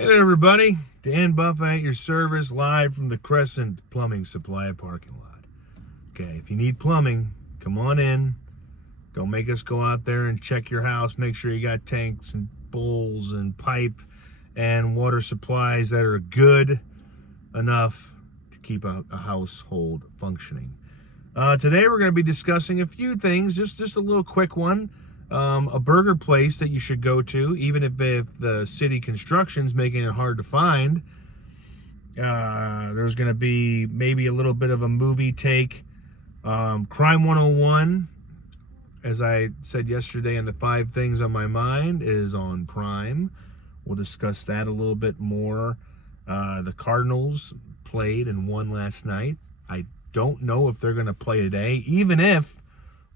Hey there, everybody. Dan Buff at your service, live from the Crescent Plumbing Supply parking lot. Okay, if you need plumbing, come on in. Don't make us go out there and check your house. Make sure you got tanks and bowls and pipe and water supplies that are good enough to keep a household functioning. Today we're going to be discussing a few things, just a little quick one. A burger place that you should go to, even if the city construction's making it hard to find. There's going to be maybe a little bit of a movie take. Crime 101, as I said yesterday in the 5 things on my mind, is on Prime. We'll discuss that a little bit more. The Cardinals played and won last night. I don't know if they're going to play today, even if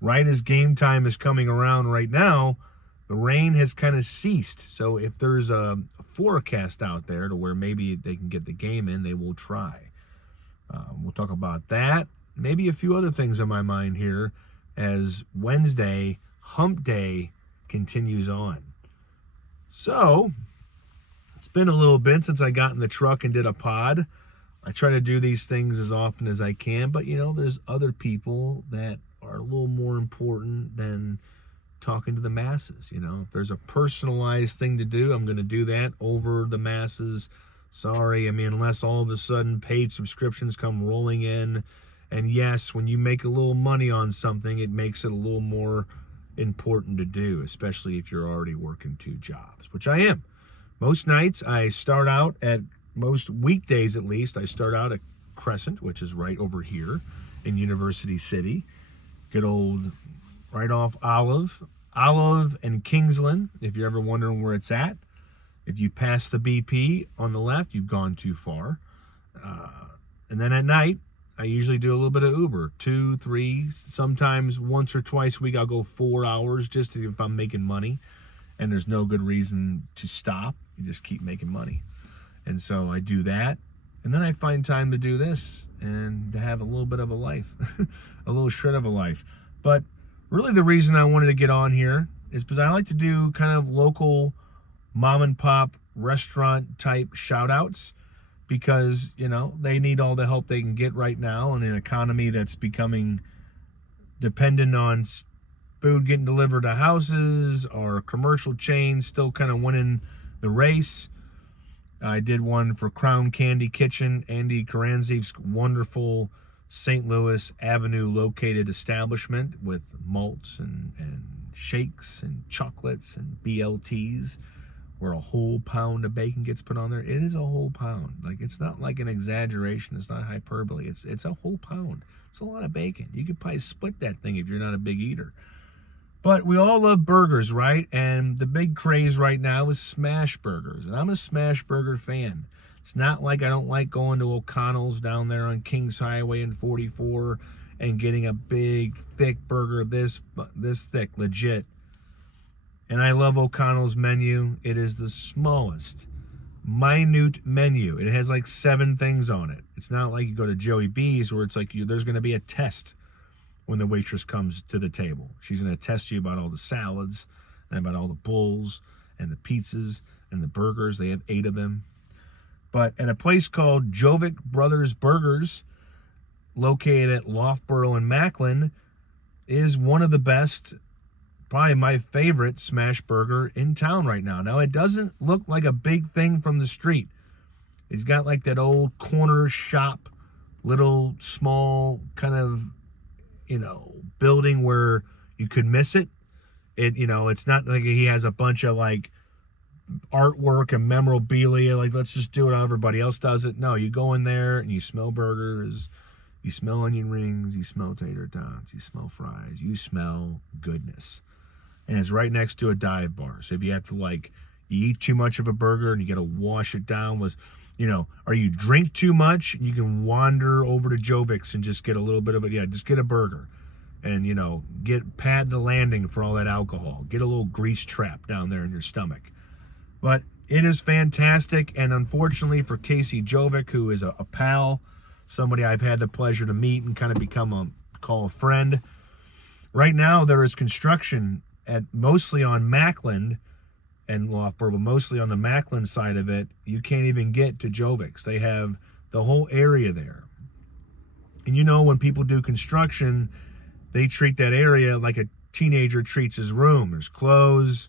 right as game time is coming around right now, the rain has kind of ceased. So if there's a forecast out there to where maybe they can get the game in, they will try. We'll talk about that. Maybe a few other things on my mind here as Wednesday, hump day, continues on. So it's been a little bit since I got in the truck and did a pod. I try to do these things as often as I can, but there's other people that are a little more important than talking to the masses. If there's a personalized thing to do, I'm going to do that over the masses. Sorry, unless all of a sudden paid subscriptions come rolling in. And yes, when you make a little money on something, it makes it a little more important to do, especially if you're already working 2 jobs, which I am. Most nights most weekdays at least, I start out at Crescent, which is right over here in University City. Good old, right off Olive and Kingsland, if you're ever wondering where it's at. If you pass the BP on the left, you've gone too far. And then at night, I usually do a little bit of Uber, 2, 3, sometimes once or twice a week. I'll go 4 hours just if I'm making money, and there's no good reason to stop. You just keep making money. And so I do that. And then I find time to do this and to have a little bit of a life, a little shred of a life. But really the reason I wanted to get on here is because I like to do kind of local mom and pop restaurant type shout outs, because, they need all the help they can get right now in an economy that's becoming dependent on food getting delivered to houses, or commercial chains still kind of winning the race. I did one for Crown Candy Kitchen, Andy Karanzie's wonderful St. Louis Avenue located establishment with malts and shakes and chocolates and BLTs, where a whole pound of bacon gets put on there. It is a whole pound. It's not like an exaggeration. It's not hyperbole. It's a whole pound. It's a lot of bacon. You could probably split that thing if you're not a big eater. But we all love burgers, right? And the big craze right now is smash burgers. And I'm a smash burger fan. It's not like I don't like going to O'Connell's down there on Kings Highway in 44 and getting a big, thick burger this thick, legit. And I love O'Connell's menu. It is the smallest, minute menu. It has 7 things on it. It's not like you go to Joey B's where it's there's going to be a test when the waitress comes to the table. She's going to test you about all the salads and about all the bowls and the pizzas and the burgers. They have 8 of them. But at a place called Jovick Brothers Burgers, located at Loughborough and Macklin, is one of the best, probably my favorite smash burger in town right now. Now, it doesn't look like a big thing from the street. It's got that old corner shop, little small kind of building where you could miss it. It's not like he has a bunch of artwork and memorabilia, let's just do it how everybody else does it. No, you go in there and you smell burgers, you smell onion rings, you smell tater tots, you smell fries, you smell goodness. And it's right next to a dive bar. So if you have to you eat too much of a burger and you got to wash it down or you drink too much, you can wander over to Jovick's and just get a little bit of it. Just get a burger and, get pad the landing for all that alcohol. Get a little grease trap down there in your stomach. But it is fantastic. And unfortunately for Casey Jovick, who is a pal, somebody I've had the pleasure to meet and kind of call a friend, right now there is construction mostly on Macklin and Loughborough, but mostly on the Macklin side of it, you can't even get to Jovick's. They have the whole area there. And you know, when people do construction, they treat that area like a teenager treats his room. There's clothes,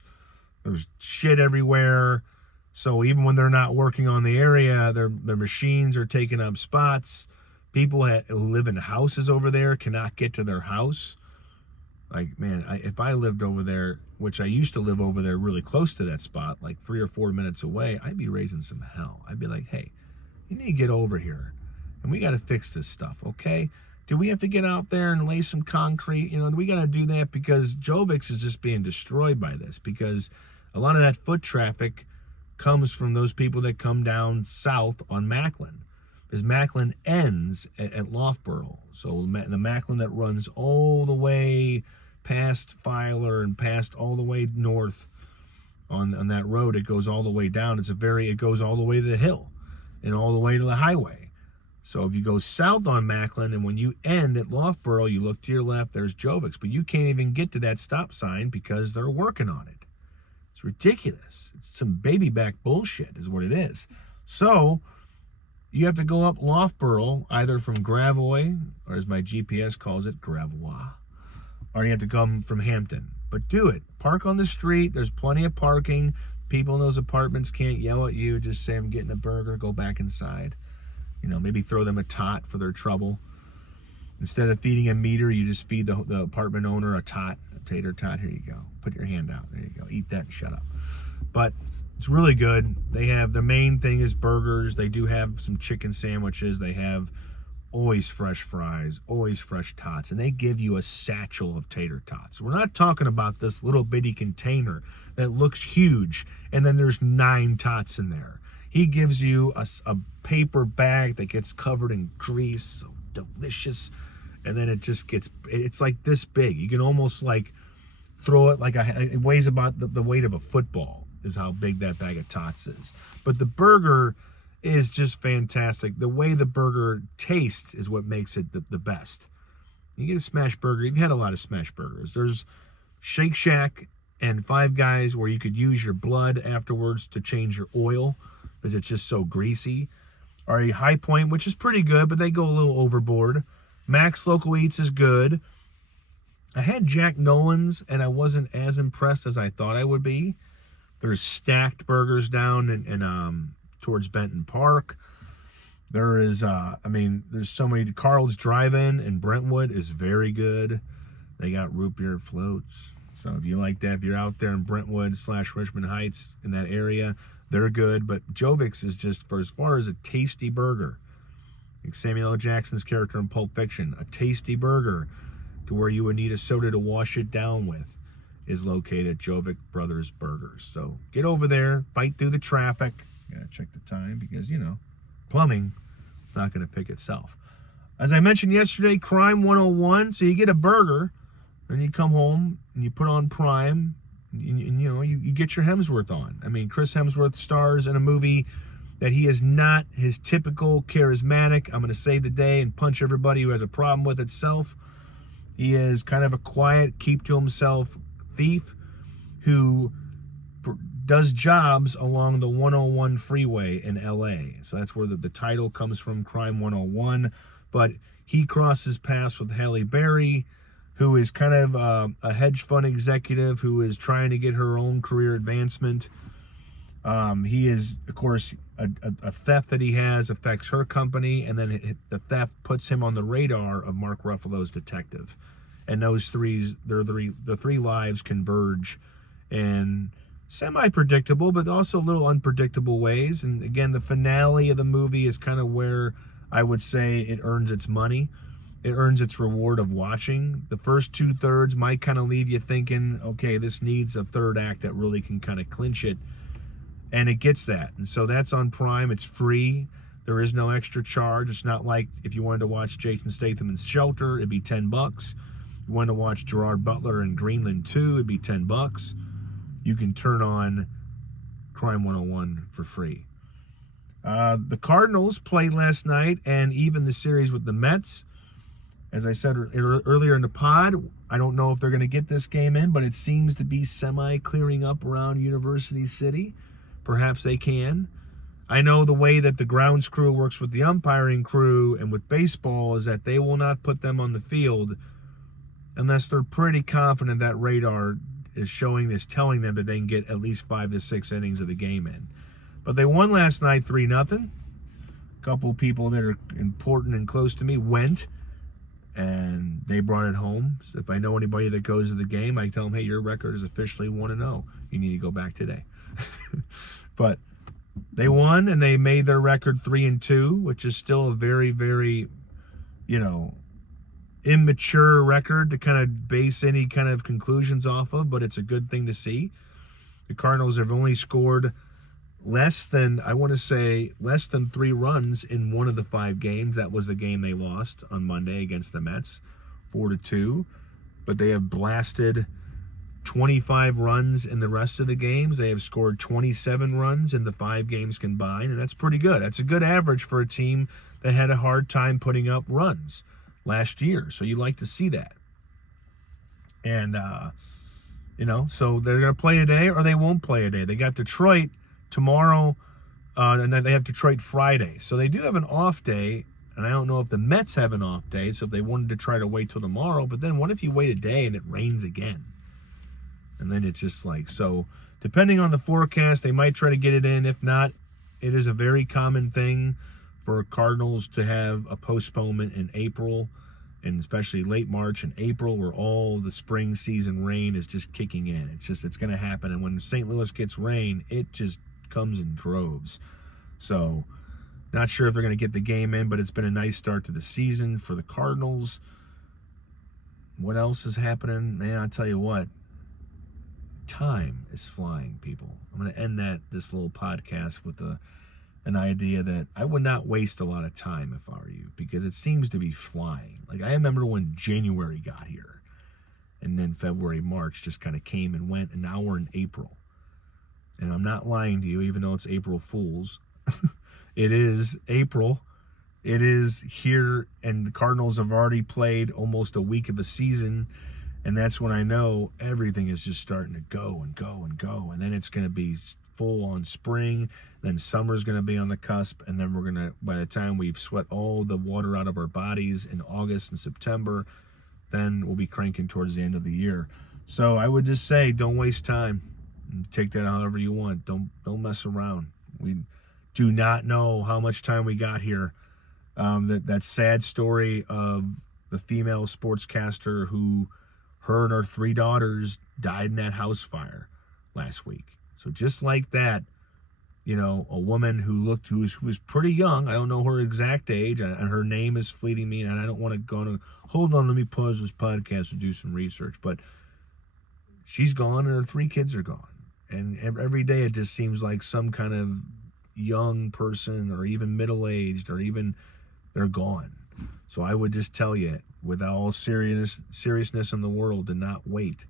there's shit everywhere. So even when they're not working on the area, their machines are taking up spots. People who live in houses over there cannot get to their house. Like, man, if I lived over there, which I used to live over there really close to that spot, like 3 or 4 minutes away, I'd be raising some hell. I'd be like, hey, you need to get over here, and we got to fix this stuff, okay? Do we have to get out there and lay some concrete? You know, we got to do that because Jovick's is just being destroyed by this, because a lot of that foot traffic comes from those people that come down south on Macklin, because Macklin ends at Loughborough. So the Macklin that runs all the way past Filer and past all the way north on that road, it goes all the way down. It goes all the way to the hill and all the way to the highway. So if you go south on Macklin, and when you end at Loughborough, you look to your left, there's Jovick's, but you can't even get to that stop sign because they're working on it. It's ridiculous. It's some baby back bullshit is what it is. So you have to go up Loughborough, either from Gravois, or as my GPS calls it, Gravois, or you have to come from Hampton. But do it. Park on the street. There's plenty of parking. People in those apartments can't yell at you. Just say, I'm getting a burger. Go back inside. You know, maybe throw them a tot for their trouble. Instead of feeding a meter, you just feed the apartment owner a tot, a tater tot. Here you go. Put your hand out. There you go. Eat that and shut up. But it's really good. They have, the main thing is burgers. They do have some chicken sandwiches. They have always fresh fries, always fresh tots, and they give you a satchel of tater tots. We're not talking about this little bitty container that looks huge and then there's 9 tots in there. He gives you a paper bag that gets covered in grease, so delicious, and then it's like this big. You can almost like throw it like it weighs about the weight of a football is how big that bag of tots is. But the burger is just fantastic. The way the burger tastes is what makes it the best. You get a smash burger. You've had a lot of smash burgers. There's Shake Shack and Five Guys where you could use your blood afterwards to change your oil because it's just so greasy. Or a High Point, which is pretty good, but they go a little overboard. Max Local Eats is good. I had Jack Nolan's, and I wasn't as impressed as I thought I would be. There's Stacked Burgers down in towards Benton Park. There is, there's so many. Carl's Drive-In in Brentwood is very good. They got root beer floats. So if you like that, if you're out there in Brentwood / Richmond Heights in that area, they're good. But Jovick's is just, for as far as a tasty burger, like Samuel L. Jackson's character in Pulp Fiction, a tasty burger to where you would need a soda to wash it down with, is located at Jovick Brothers Burgers. So get over there, fight through the traffic. Gotta check the time because, you know, plumbing, it's not going to pick itself. As I mentioned yesterday, Crime 101. So you get a burger, and you come home and you put on Prime, and you know, you get your Hemsworth on. I mean, Chris Hemsworth stars in a movie that he is not his typical charismatic, I'm going to save the day and punch everybody who has a problem with itself. He is kind of a quiet, keep to himself thief who does jobs along the 101 freeway in LA. So that's where the title comes from, Crime 101. But he crosses paths with Halle Berry, who is kind of a hedge fund executive who is trying to get her own career advancement. He is, of course, a theft that he has affects her company, and then the theft puts him on the radar of Mark Ruffalo's detective. And those the three lives converge in semi-predictable, but also a little unpredictable ways. And again, the finale of the movie is kind of where I would say it earns its money. It earns its reward of watching. The first 2/3 might kind of leave you thinking, okay, this needs a third act that really can kind of clinch it. And it gets that. And so that's on Prime. It's free. There is no extra charge. It's not like if you wanted to watch Jason Statham in Shelter, it'd be $10. You wanted to watch Gerard Butler in Greenland 2, it'd be $10. You can turn on Crime 101 for free. The Cardinals played last night, and even the series with the Mets. As I said earlier in the pod, I don't know if they're going to get this game in, but it seems to be semi-clearing up around University City. Perhaps they can. I know the way that the grounds crew works with the umpiring crew and with baseball is that they will not put them on the field unless they're pretty confident that radar is telling them that they can get at least 5 to 6 innings of the game in. But they won last night 3-0. A couple of people that are important and close to me went, and they brought it home. So if I know anybody that goes to the game, I tell them, hey, your record is officially 1-0. You need to go back today. But they won, and they made their record 3-2, which is still a very, very, immature record to kind of base any kind of conclusions off of, but it's a good thing to see. The Cardinals have only scored less than 3 runs in one of the 5 games. That was the game they lost on Monday against the Mets, 4-2. But they have blasted 25 runs in the rest of the games. They have scored 27 runs in the 5 games combined, and that's pretty good. That's a good average for a team that had a hard time putting up runs last year. So you like to see that. And, so they're going to play today or they won't play today. They got Detroit tomorrow, and then they have Detroit Friday. So they do have an off day, and I don't know if the Mets have an off day, so if they wanted to try to wait till tomorrow. But then what if you wait a day and it rains again? And then it's just so depending on the forecast, they might try to get it in. If not, it is a very common thing for Cardinals to have a postponement in April, and especially late March and April, where all the spring season rain is just kicking in. It's going to happen. And when St. Louis gets rain, it just comes in droves. So not sure if they're going to get the game in, but it's been a nice start to the season for the Cardinals. What else is happening? Man, I'll tell you what. Time is flying, people. I'm going to end this little podcast with an idea that I would not waste a lot of time if I were you, because it seems to be flying. Like, I remember when January got here, and then February, March just kind of came and went, and now we're in April. And I'm not lying to you, even though it's April Fool's. It is April. It is here, and the Cardinals have already played almost a week of a season, and that's when I know everything is just starting to go and go and go. And then it's going to be full on spring. Then summer's going to be on the cusp. And then we're going to, by the time we've sweat all the water out of our bodies in August and September, then we'll be cranking towards the end of the year. So I would just say, don't waste time. Take that however you want. Don't mess around. We do not know how much time we got here. That sad story of the female sportscaster who, her and her 3 daughters died in that house fire last week. So just like that, a woman who was pretty young. I don't know her exact age, and her name is fleeting me, and I don't want to go on. Hold on, let me pause this podcast to do some research. But she's gone, and her 3 kids are gone. And every day it just seems like some kind of young person, or even middle-aged, or even they're gone. So I would just tell you, with all seriousness in the world, to not wait.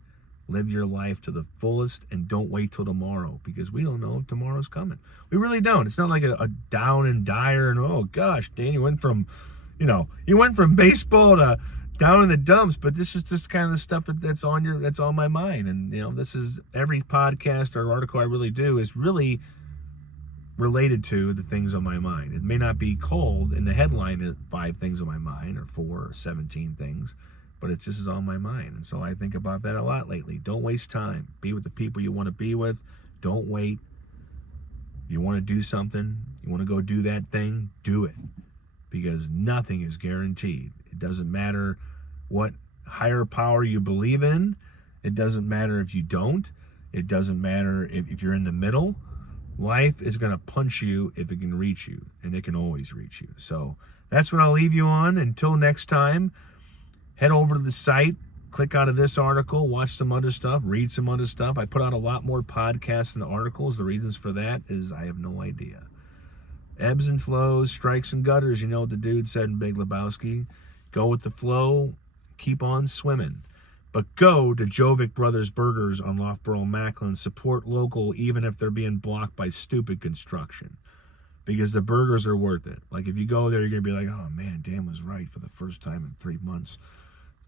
Live your life to the fullest, and don't wait till tomorrow, because we don't know if tomorrow's coming. We really don't. It's not like a down and dire, and oh gosh, Dan, you went from baseball to down in the dumps. But this is just kind of the stuff that's on my mind. And this is every podcast or article I really do is really related to the things on my mind. It may not be called in the headline 5 things on my mind, or 4 or 17 things, but it's just on my mind. And so I think about that a lot lately. Don't waste time. Be with the people you want to be with. Don't wait. If you want to do something, you want to go do that thing, do it. Because nothing is guaranteed. It doesn't matter what higher power you believe in. It doesn't matter if you don't. It doesn't matter if you're in the middle. Life is going to punch you if it can reach you, and it can always reach you. So that's what I'll leave you on. Until next time, head over to the site, click out of this article, watch some other stuff, read some other stuff. I put out a lot more podcasts and articles. The reasons for that is I have no idea. Ebbs and flows, strikes and gutters. You know what the dude said in Big Lebowski. Go with the flow, keep on swimming. But go to Jovick Brothers Burgers on Loughborough Macklin. Support local, even if they're being blocked by stupid construction. Because the burgers are worth it. Like, if you go there, you're going to be like, oh, man, Dan was right for the first time in 3 months.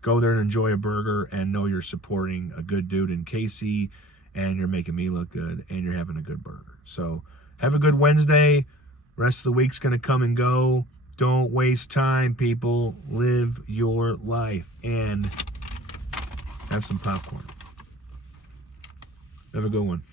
go there and enjoy a burger and know you're supporting a good dude in Casey, and you're making me look good, and you're having a good burger. So have a good Wednesday. Rest of the week's going to come and go. Don't waste time, people. Live your life and have some popcorn. Have a good one.